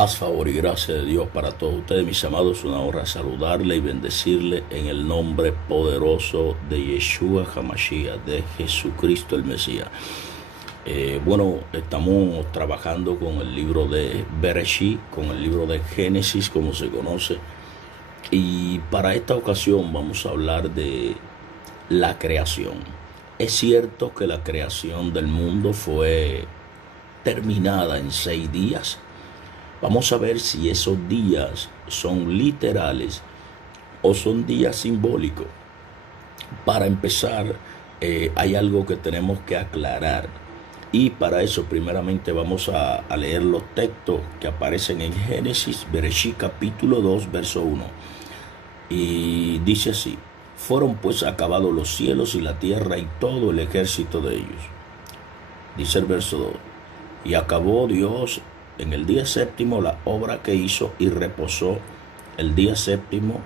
Paz, favor y gracia de Dios para todos ustedes, mis amados. Una honra saludarle y bendecirle en el nombre poderoso de Yeshua HaMashiach, de Jesucristo el Mesías. Estamos trabajando con el libro de Bereshit, con el libro de Génesis, como se conoce. Y para esta ocasión vamos a hablar de la creación. Es cierto que la creación del mundo fue terminada en 6 días. Vamos a ver si esos días son literales o son días simbólicos. Para empezar, hay algo que tenemos que aclarar. Y para eso, primeramente, vamos a leer los textos que aparecen en Génesis, Bereshit, capítulo 2, verso 1. Y dice así: fueron pues acabados los cielos y la tierra y todo el ejército de ellos. Dice el verso 2: y acabó Dios en el día séptimo la obra que hizo y reposó el día séptimo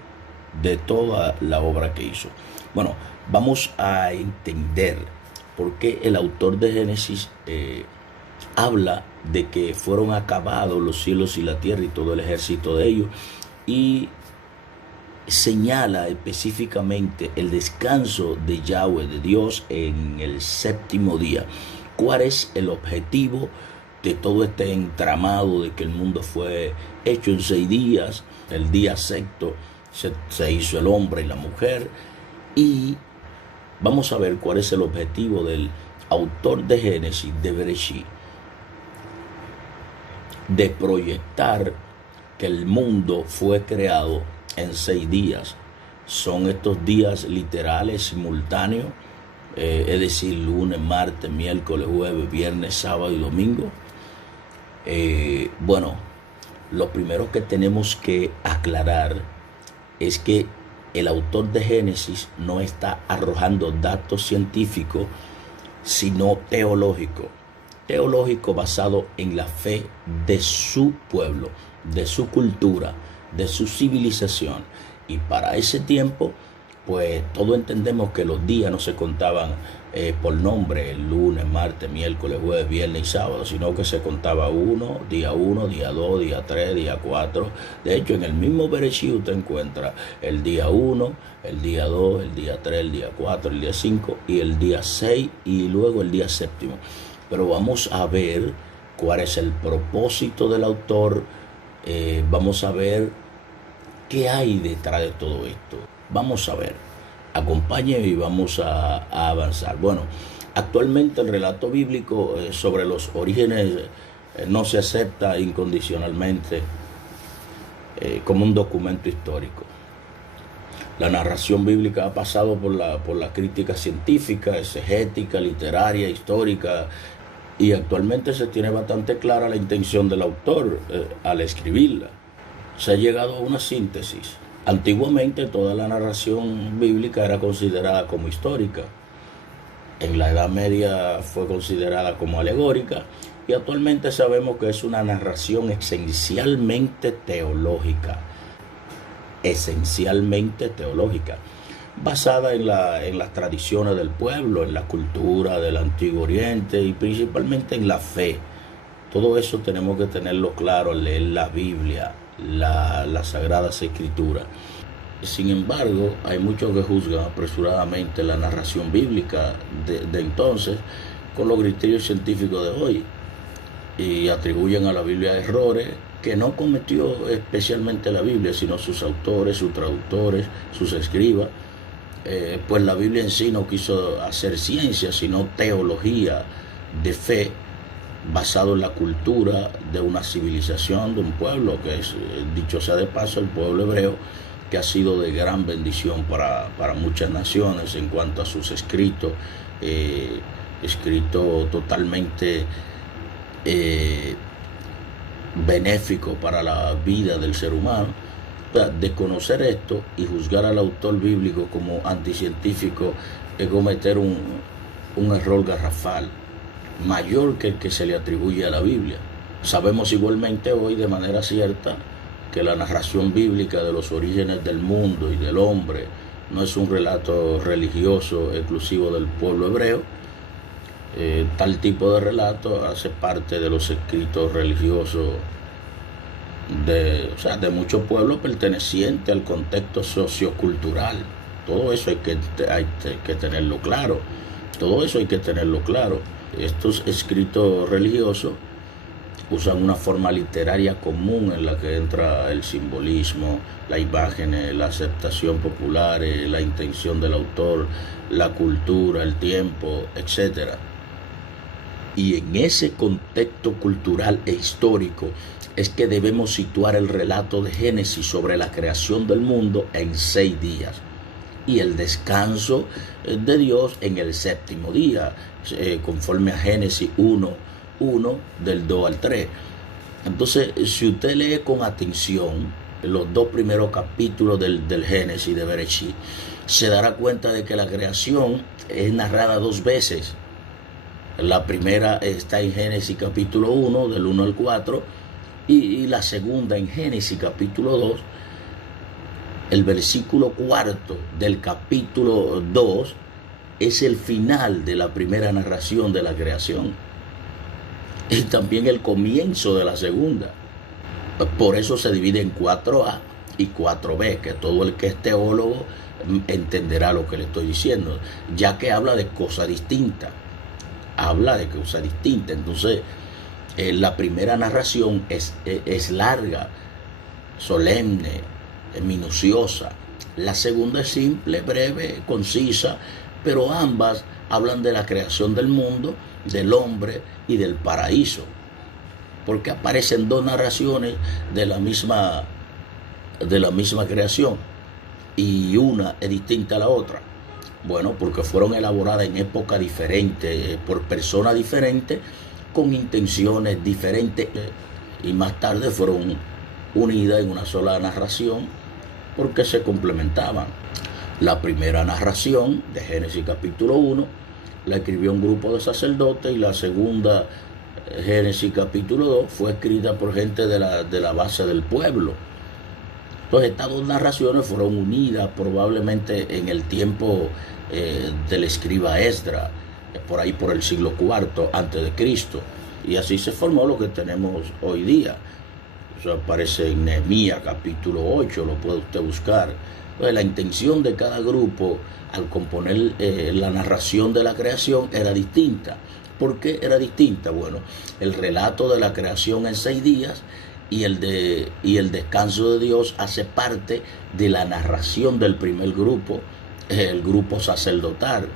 de toda la obra que hizo. Bueno, vamos a entender por qué el autor de Génesis habla de que fueron acabados los cielos y la tierra y todo el ejército de ellos, y señala específicamente el descanso de Yahweh, de Dios, en el séptimo día. ¿Cuál es el objetivo de todo este entramado de que el mundo fue hecho en 6 días? El día sexto se hizo el hombre y la mujer. Y vamos a ver cuál es el objetivo del autor de Génesis, de Bereshit, de proyectar que el mundo fue creado en 6 días. Son estos días literales, simultáneos, es decir, lunes, martes, miércoles, jueves, viernes, sábado y domingo. Lo primero que tenemos que aclarar es que el autor de Génesis no está arrojando datos científicos, sino teológicos. Teológico basado en la fe de su pueblo, de su cultura, de su civilización. Y para ese tiempo, pues todos entendemos que los días no se contaban por nombre, el lunes, martes, miércoles, jueves, viernes y sábado, sino que se contaba día 1, día 2, día 3, día 4. De hecho, en el mismo Bereshit usted encuentra el día 1, el día 2, el día 3, el día 4, el día 5 y el día 6 y luego el día séptimo. Pero vamos a ver cuál es el propósito del autor. Vamos a ver qué hay detrás de todo esto. Vamos a ver. Acompáñenme y vamos a avanzar. Bueno, actualmente el relato bíblico sobre los orígenes no se acepta incondicionalmente como un documento histórico. La narración bíblica ha pasado por la crítica científica, exegética, literaria, histórica, y actualmente se tiene bastante clara la intención del autor al escribirla. Se ha llegado a una síntesis. Antiguamente toda la narración bíblica era considerada como histórica. En la Edad Media fue considerada como alegórica, y actualmente sabemos que es una narración esencialmente teológica. Esencialmente teológica, basada en las tradiciones del pueblo, en la cultura del Antiguo Oriente y principalmente en la fe. Todo eso tenemos que tenerlo claro al leer la Biblia, las Sagradas Escrituras. Sin embargo, hay muchos que juzgan apresuradamente la narración bíblica de entonces con los criterios científicos de hoy, y atribuyen a la Biblia errores que no cometió especialmente la Biblia, sino sus autores, sus traductores, sus escribas. Pues la Biblia en sí no quiso hacer ciencia, sino teología de fe, basado en la cultura de una civilización, de un pueblo que es, dicho sea de paso, el pueblo hebreo, que ha sido de gran bendición para muchas naciones en cuanto a sus escritos, escritos totalmente benéficos para la vida del ser humano. Desconocer esto y juzgar al autor bíblico como anticientífico es cometer un error garrafal, mayor que el que se le atribuye a la Biblia. Sabemos igualmente hoy de manera cierta que la narración bíblica de los orígenes del mundo y del hombre no es un relato religioso exclusivo del pueblo hebreo. Tal tipo de relato hace parte de los escritos religiosos o sea, de muchos pueblos pertenecientes al contexto sociocultural. Todo eso hay que tenerlo claro. Todo eso hay que tenerlo claro. Estos escritos religiosos usan una forma literaria común en la que entra el simbolismo, la imagen, la aceptación popular, la intención del autor, la cultura, el tiempo, etc. Y en ese contexto cultural e histórico es que debemos situar el relato de Génesis sobre la creación del mundo en 6 días y el descanso de Dios en el séptimo día, conforme a Génesis 1, del 2 al 3. Entonces, si usted lee con atención los 2 primeros capítulos del Génesis de Bereshit, se dará cuenta de que la creación es narrada 2 veces. La primera está en Génesis capítulo 1, del 1 al 4, y la segunda en Génesis capítulo 2, el versículo 4 del capítulo 2 es el final de la primera narración de la creación y también el comienzo de la segunda. Por eso se divide en 4A y 4B, que todo el que es teólogo entenderá lo que le estoy diciendo, ya que habla de cosas distintas. Entonces, la primera narración es larga, solemne, minuciosa. La segunda es simple, breve, concisa, pero ambas hablan de la creación del mundo, del hombre y del paraíso. Porque aparecen 2 narraciones de la misma creación y una es distinta a la otra. Bueno, porque fueron elaboradas en épocas diferentes, por personas diferentes, con intenciones diferentes, y más tarde fueron unidas en una sola narración porque se complementaban. La primera narración de Génesis capítulo 1 la escribió un grupo de sacerdotes, y la segunda, Génesis capítulo 2, fue escrita por gente de la base del pueblo. Entonces, estas 2 narraciones fueron unidas probablemente en el tiempo del escriba Esdras, por ahí por el siglo IV antes de Cristo, y así se formó lo que tenemos hoy día. Eso aparece en Nehemías capítulo 8, lo puede usted buscar. Entonces, la intención de cada grupo al componer la narración de la creación era distinta. ¿Por qué era distinta? Bueno, el relato de la creación en 6 días y el descanso de Dios hace parte de la narración del primer grupo, el grupo sacerdotal.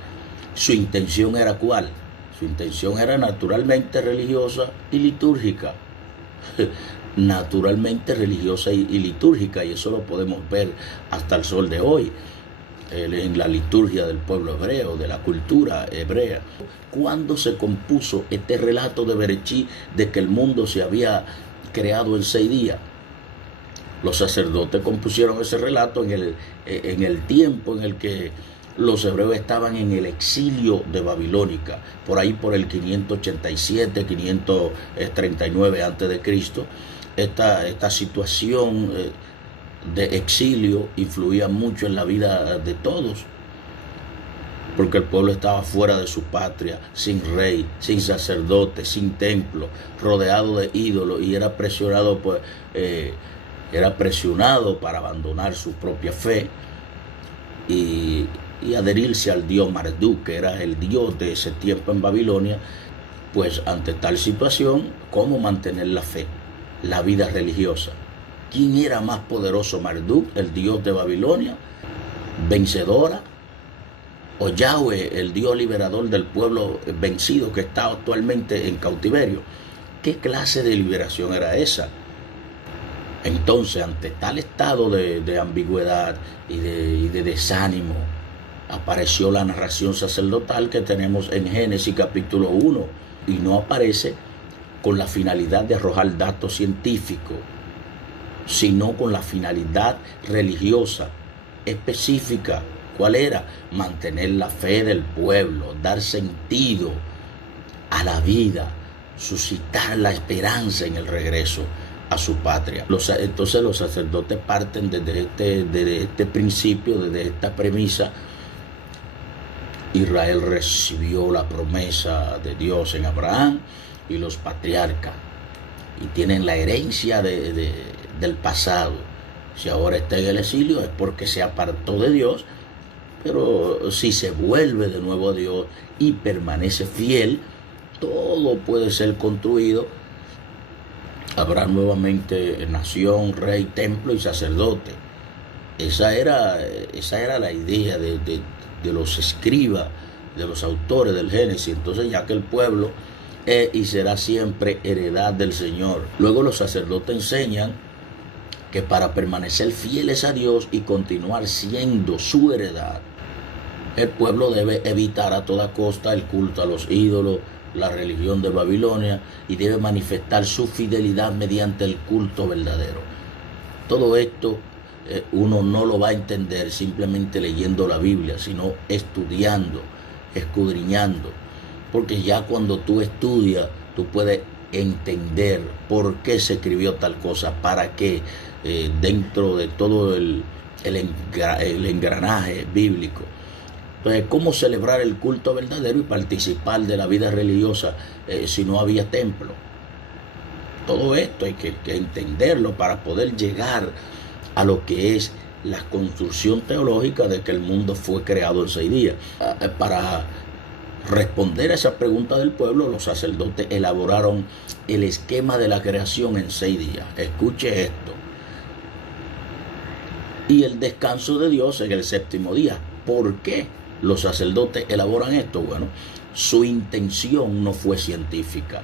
Su intención era ¿cuál? Su intención era naturalmente religiosa y litúrgica. Naturalmente religiosa y litúrgica, y eso lo podemos ver hasta el sol de hoy en la liturgia del pueblo hebreo, de la cultura hebrea. ¿Cuándo se compuso este relato de Bereshit de que el mundo se había creado en 6 días? Los sacerdotes compusieron ese relato en el tiempo en el que los hebreos estaban en el exilio de Babilónica, por ahí por el 587, 539 a.C. Esta situación de exilio influía mucho en la vida de todos, porque el pueblo estaba fuera de su patria, sin rey, sin sacerdote, sin templo, rodeado de ídolos, y era presionado para abandonar su propia fe y adherirse al dios Marduk, que era el dios de ese tiempo en Babilonia. Pues ante tal situación, ¿cómo mantener la fe, la vida religiosa? ¿Quién era más poderoso, Marduk, el dios de Babilonia, vencedora, o Yahweh, el dios liberador del pueblo vencido que está actualmente en cautiverio? ¿Qué clase de liberación era esa? Entonces, ante tal estado de ambigüedad y de desánimo, apareció la narración sacerdotal que tenemos en Génesis capítulo 1, y no aparece con la finalidad de arrojar datos científicos, sino con la finalidad religiosa específica. ¿Cuál era? Mantener la fe del pueblo, dar sentido a la vida, suscitar la esperanza en el regreso a su patria. Entonces los sacerdotes parten desde este principio, desde esta premisa. Israel recibió la promesa de Dios en Abraham y los patriarcas, y tienen la herencia de del pasado. Si ahora está en el exilio es porque se apartó de Dios, pero si se vuelve de nuevo a Dios y permanece fiel, todo puede ser construido. Habrá nuevamente nación, rey, templo y sacerdote. Esa era la idea de los escribas, de los autores del Génesis. Entonces, ya que el pueblo es y será siempre heredad del Señor. Luego los sacerdotes enseñan que para permanecer fieles a Dios y continuar siendo su heredad, el pueblo debe evitar a toda costa el culto a los ídolos, la religión de Babilonia, y debe manifestar su fidelidad mediante el culto verdadero. Todo esto uno no lo va a entender simplemente leyendo la Biblia, sino estudiando, escudriñando, porque ya cuando tú estudias, tú puedes entender por qué se escribió tal cosa, para qué, dentro de todo el engranaje bíblico. Entonces, ¿cómo celebrar el culto verdadero y participar de la vida religiosa si no había templo? Todo esto hay que entenderlo para poder llegar a lo que es la construcción teológica de que el mundo fue creado en 6 días. Para responder a esa pregunta del pueblo, los sacerdotes elaboraron el esquema de la creación en 6 días. Escuche esto. Y el descanso de Dios en el 7º día. ¿Por qué los sacerdotes elaboran esto? Bueno, su intención no fue científica,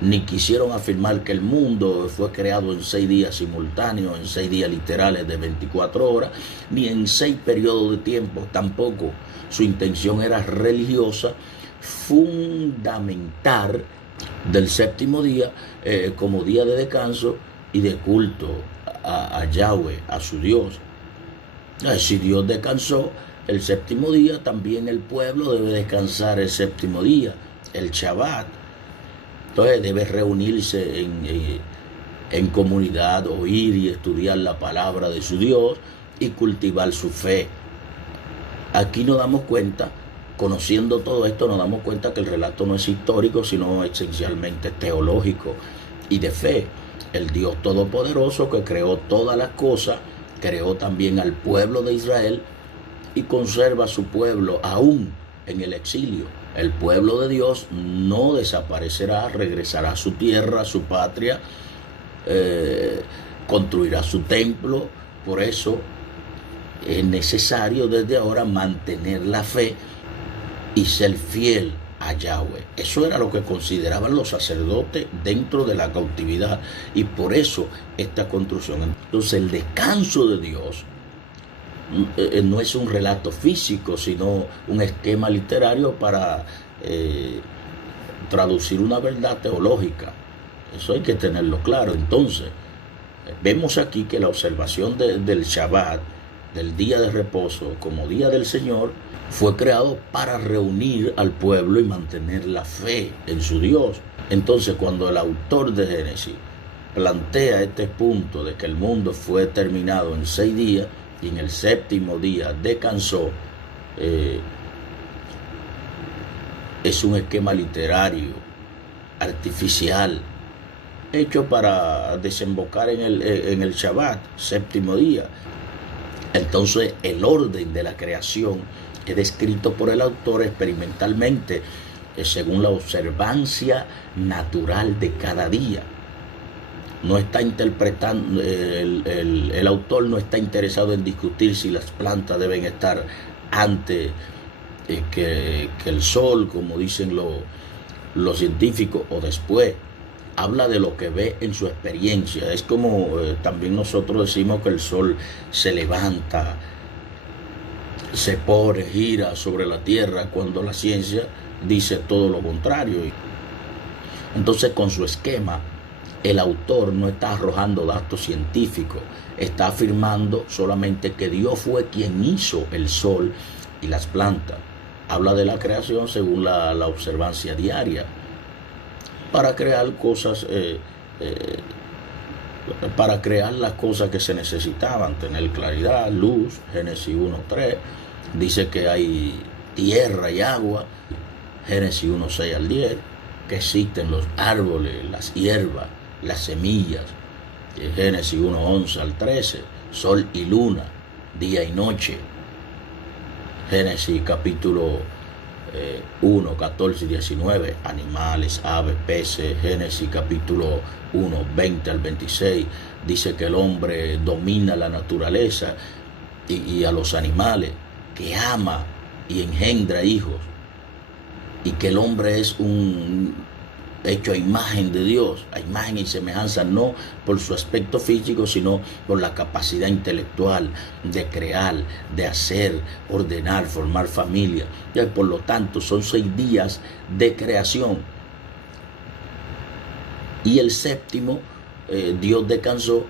ni quisieron afirmar que el mundo fue creado en 6 días simultáneos, en 6 días literales de 24 horas, ni en 6 periodos de tiempo, tampoco. Su intención era religiosa, fundamentar del 7º día como día de descanso y de culto a Yahweh, a su Dios. Si Dios descansó el 7º día, también el pueblo debe descansar el 7º día, el Shabbat. Entonces debe reunirse en comunidad, oír y estudiar la palabra de su Dios y cultivar su fe. Aquí nos damos cuenta, conociendo todo esto, nos damos cuenta que el relato no es histórico, sino esencialmente teológico y de fe. El Dios Todopoderoso que creó todas las cosas, creó también al pueblo de Israel y conserva a su pueblo aún en el exilio. El pueblo de Dios no desaparecerá, regresará a su tierra, a su patria, construirá su templo. Por eso es necesario desde ahora mantener la fe y ser fiel a Yahweh. Eso era lo que consideraban los sacerdotes dentro de la cautividad, y por eso esta construcción. Entonces el descanso de Dios no es un relato físico, sino un esquema literario para traducir una verdad teológica. Eso hay que tenerlo claro. Entonces, vemos aquí que la observación del Shabbat, del día de reposo, como día del Señor, fue creado para reunir al pueblo y mantener la fe en su Dios. Entonces, cuando el autor de Génesis plantea este punto de que el mundo fue terminado en 6 días, y en el 7º día descansó, es un esquema literario, artificial, hecho para desembocar en el Shabbat, 7º día. Entonces el orden de la creación es descrito por el autor experimentalmente, según la observancia natural de cada día. No está interpretando, el autor no está interesado en discutir si las plantas deben estar antes que el sol, como dicen los científicos, o después. Habla de lo que ve en su experiencia. Es como también nosotros decimos que el sol se levanta, se pone, gira sobre la tierra, cuando la ciencia dice todo lo contrario. Entonces, con su esquema, el autor no está arrojando datos científicos, está afirmando solamente que Dios fue quien hizo el sol y las plantas. Habla de la creación según la observancia diaria, para crear cosas, para crear las cosas que se necesitaban, tener claridad, luz. Génesis 1:3 dice que hay tierra y agua. Génesis 1:6-10, que existen los árboles, las hierbas, las semillas. Génesis 1:11 al 13, sol y luna, día y noche. Génesis capítulo 1, 14 y 19, animales, aves, peces. Génesis capítulo 1, 20 al 26, dice que el hombre domina la naturaleza y a los animales, que ama y engendra hijos, y que el hombre es un hecho a imagen de Dios, a imagen y semejanza, no por su aspecto físico, sino por la capacidad intelectual de crear, de hacer, ordenar, formar familia. Y por lo tanto son 6 días de creación. Y el séptimo, Dios descansó.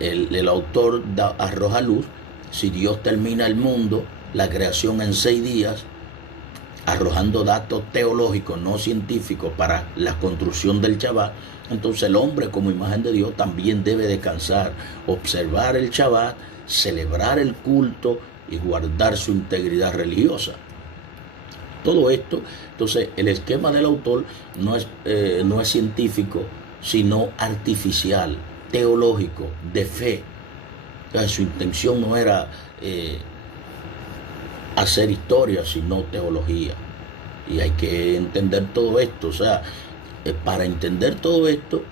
El autor arroja luz. Si Dios termina el mundo, la creación, en 6 días, arrojando datos teológicos, no científicos, para la construcción del Shabbat, entonces el hombre, como imagen de Dios, también debe descansar, observar el Shabbat, celebrar el culto y guardar su integridad religiosa. Todo esto, entonces, el esquema del autor no es científico, sino artificial, teológico, de fe. Entonces, su intención no era hacer historia, sino teología. Y hay que entender todo esto. O sea, para entender todo esto,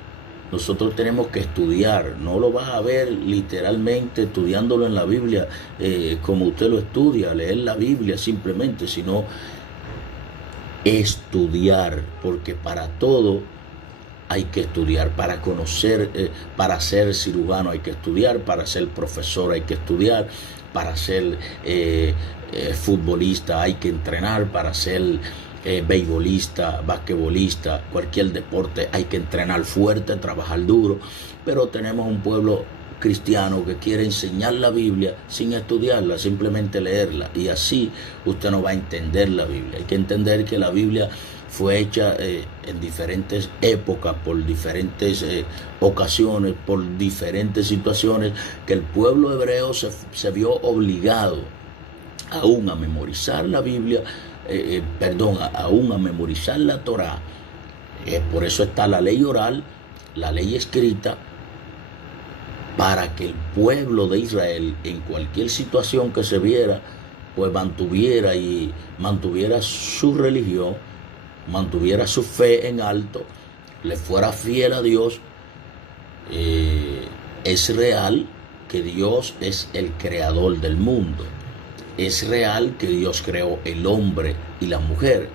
nosotros tenemos que estudiar. No lo vas a ver literalmente estudiándolo en la Biblia, como usted lo estudia, leer la Biblia simplemente, sino estudiar, porque para todo hay que estudiar. Para conocer, para ser cirujano hay que estudiar, para ser profesor hay que estudiar, para ser futbolista hay que entrenar, para ser beisbolista, basquetbolista, cualquier deporte hay que entrenar fuerte, trabajar duro. Pero tenemos un pueblo cristiano que quiere enseñar la Biblia sin estudiarla, simplemente leerla, y así usted no va a entender la Biblia. Hay que entender que la Biblia fue hecha en diferentes épocas, por diferentes ocasiones, por diferentes situaciones, que el pueblo hebreo se vio obligado aún a memorizar la Biblia, aún a memorizar la Torá. Por eso está la ley oral, la ley escrita, para que el pueblo de Israel, en cualquier situación que se viera, pues mantuviera su religión, mantuviera su fe en alto, le fuera fiel a Dios. Es real que Dios es el creador del mundo. Es real que Dios creó el hombre y la mujer.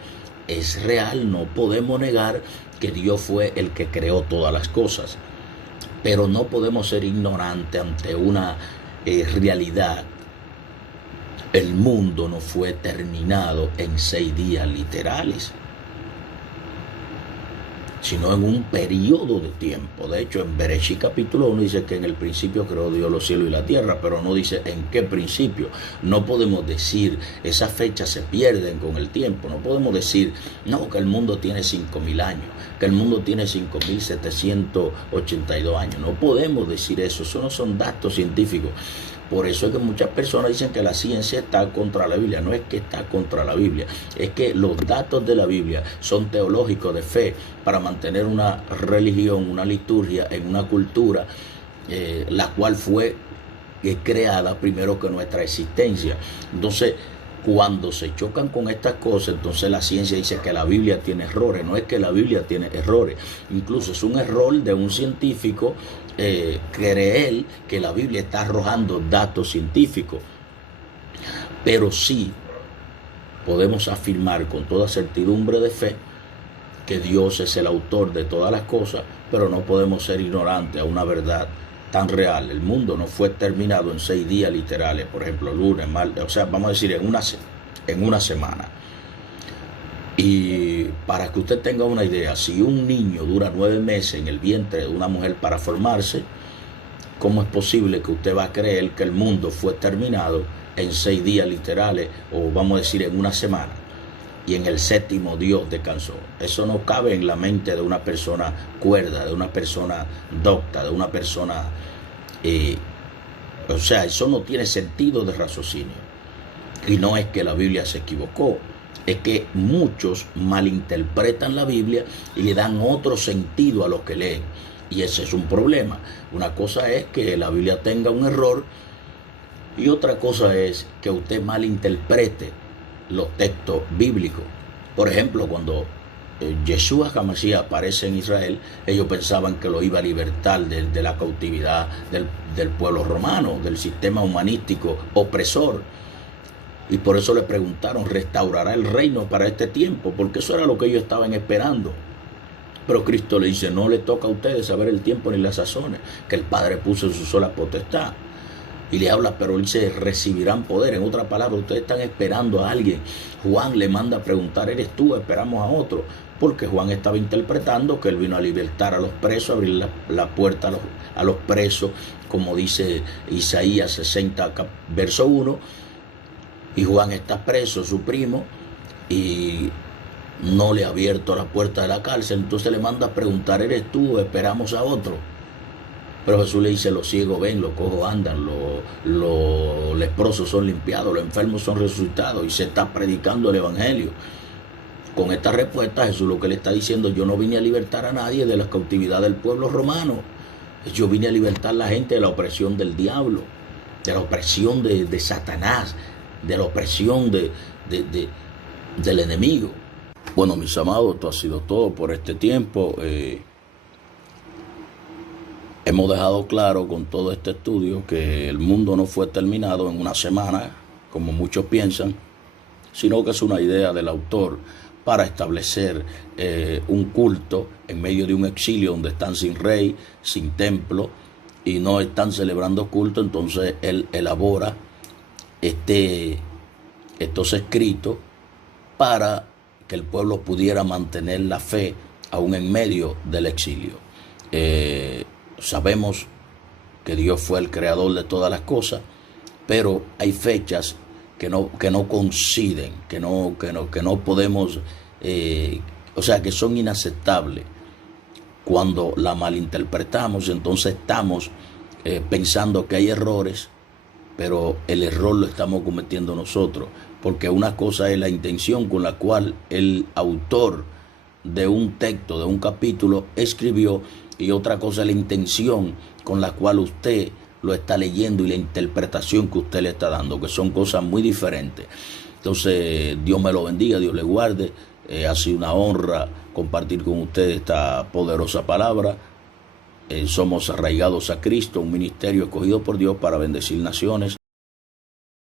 Es real, no podemos negar que Dios fue el que creó todas las cosas. Pero no podemos ser ignorantes ante una realidad. El mundo no fue terminado en 6 días literales, sino en un periodo de tiempo. De hecho, en Bereshit capítulo 1 dice que en el principio creó Dios los cielos y la tierra, pero no dice en qué principio. No podemos decir, esas fechas se pierden con el tiempo. No podemos decir, no, que el mundo tiene 5.000 años, que el mundo tiene 5.782 años. No podemos decir eso, eso no son datos científicos. Por eso es que muchas personas dicen que la ciencia está contra la Biblia. No es que está contra la Biblia, es que los datos de la Biblia son teológicos, de fe, para mantener una religión, una liturgia en una cultura, la cual fue creada primero que nuestra existencia. Entonces, cuando se chocan con estas cosas, entonces la ciencia dice que la Biblia tiene errores. No es que la Biblia tiene errores. Incluso es un error de un científico creer que la Biblia está arrojando datos científicos. Pero sí podemos afirmar con toda certidumbre de fe que Dios es el autor de todas las cosas, pero no podemos ser ignorantes a una verdad tan real. El mundo no fue terminado en 6 días literales, por ejemplo, lunes, martes, o sea, vamos a decir en una semana. Y para que usted tenga una idea, si un niño dura 9 meses en el vientre de una mujer para formarse, ¿cómo es posible que usted va a creer que el mundo fue terminado en 6 días literales, o vamos a decir en una semana, y en el séptimo Dios descansó? Eso no cabe en la mente de una persona cuerda, de una persona docta, de una persona... o sea, eso no tiene sentido de raciocinio. Y no es que la Biblia se equivocó, es que muchos malinterpretan la Biblia y le dan otro sentido a lo que leen. Y ese es un problema. Una cosa es que la Biblia tenga un error y otra cosa es que usted malinterprete los textos bíblicos. Por ejemplo, cuando Yeshua HaMashiach aparece en Israel, ellos pensaban que lo iba a libertar de la cautividad del pueblo romano, del sistema humanístico opresor. Y por eso le preguntaron, ¿restaurará el reino para este tiempo? Porque eso era lo que ellos estaban esperando. Pero Cristo le dice, no le toca a ustedes saber el tiempo ni las sazones, que el Padre puso en su sola potestad. Y le habla, pero él dice, recibirán poder. En otras palabras, ustedes están esperando a alguien. Juan le manda a preguntar, ¿eres tú? Esperamos a otro. Porque Juan estaba interpretando que él vino a libertar a los presos, a abrir la puerta a los presos, como dice Isaías 60, verso 1. Y Juan está preso, su primo, y no le ha abierto la puerta de la cárcel. Entonces le manda a preguntar, ¿eres tú? Esperamos a otro. Pero Jesús le dice, los ciegos ven, los cojos andan, los leprosos son limpiados, los enfermos son resucitados, y se está predicando el evangelio. Con esta respuesta Jesús lo que le está diciendo, yo no vine a libertar a nadie de la cautividad del pueblo romano. Yo vine a libertar a la gente de la opresión del diablo, de la opresión de Satanás, de la opresión del enemigo. Bueno, mis amados, esto ha sido todo por este tiempo. Hemos dejado claro con todo este estudio que el mundo no fue terminado en una semana, como muchos piensan, sino que es una idea del autor para establecer un culto en medio de un exilio donde están sin rey, sin templo y no están celebrando culto. Entonces él elabora estos escritos para que el pueblo pudiera mantener la fe aún en medio del exilio. Sabemos que Dios fue el creador de todas las cosas, pero hay fechas que no coinciden, que no podemos, o sea, que son inaceptables. Cuando la malinterpretamos, entonces estamos pensando que hay errores, pero el error lo estamos cometiendo nosotros, porque una cosa es la intención con la cual el autor de un texto, de un capítulo, escribió, y otra cosa es la intención con la cual usted lo está leyendo y la interpretación que usted le está dando, que son cosas muy diferentes. Entonces, Dios me lo bendiga, Dios le guarde. Ha sido una honra compartir con usted esta poderosa palabra. Somos arraigados a Cristo, un ministerio escogido por Dios para bendecir naciones.